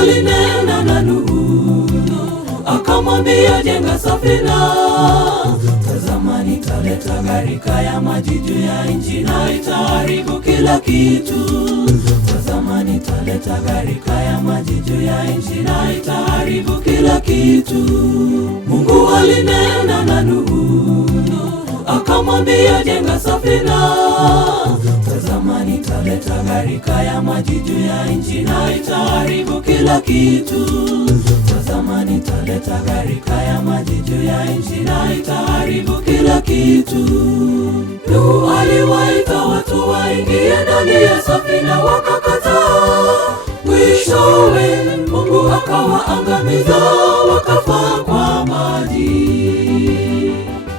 alinena na Nuhu, akamwambia jenga safina. Tazama nitaleta gharika ya maji juu ya nchi na itaharibu kila kitu. Tazama nitaleta gharika ya maji juu ya nchi na itaharibu kila kitu. Mungu alinena na Nuhu, akamwambia jenga safina. Tazama nitaleta gharika ya maji juu ya nchi na itaharibu kila kitu. Tazama nitaleta gharika ya maji juu ya nchi na itaharibu kila kitu. Nuhu aliwaita watu waingie ndani ya safina, wakakataa. Mwishowe Mungu akawaangamiza, wakafa kwa maji.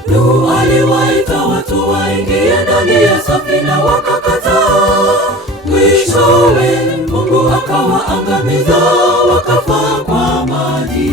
Nuhu aliwaita watu waingie ndani ya safina, wakakataa. Mwishowe Mungu akawaangamiza, wakafa kwa maji.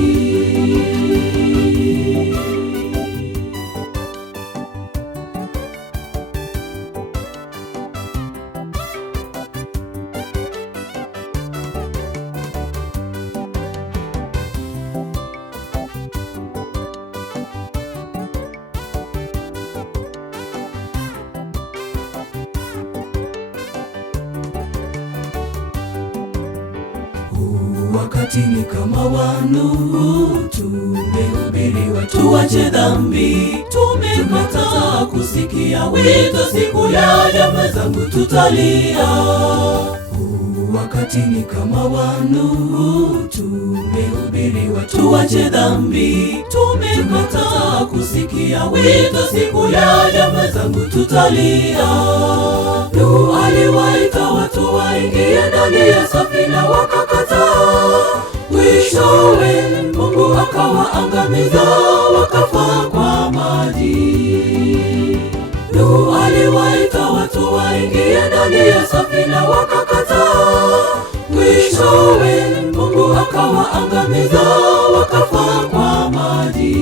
Wakati ni kama wa Nuhu, tumehubiri watu wache dhambi, tumekataa kusikia wito, siku yaja mwenzangu tutalia. Wakati ni kama wa Nuhu, tumehubiri watu wache dhambi, tumekataa kusikia wito, siku yaja mwenzangu tutalia. Nuhu aliwaita watu waingie ndani ya safina, wakakataa. Mwishowe Mungu akawaangamiza, wakafa kwa maji. Nuhu aliwaita watu waingie ndani ya safina, wakakataa. Mwishowe Mungu akawaangamiza, wakafa kwa maji.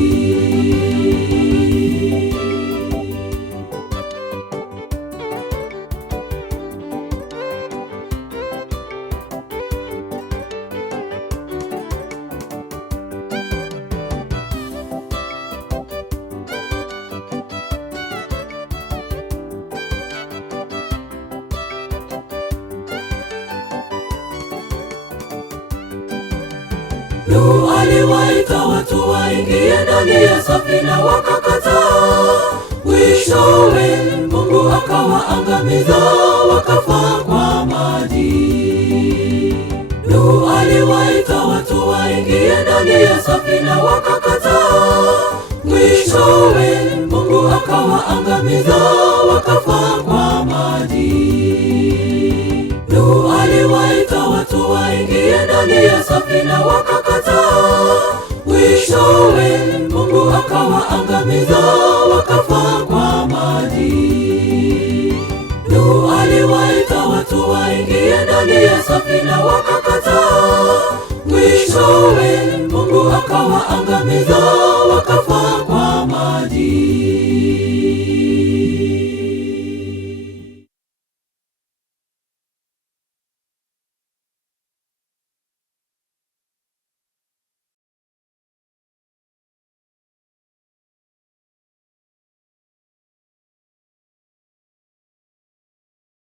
Nuhu aliwaita watu waingie ndani ya safina, wakakataa. Mwishowe Mungu akawaangamiza, wakafa kwa maji. Nuhu aliwaita watu waingie ndani ya safina, wakakataa. Mwishowe Mungu akawaangamiza, wakafa kwa maji. Nuhu aliwaita watu waingie ndani ya safina, wakakataa. Mwishowe Mungu akawaangamiza, wakafa kwa maji. Nuhu aliwaita watu waingie ndani ya safina, wakakataa. Mwishowe Mungu akawaangamiza, wakafa kwa maji.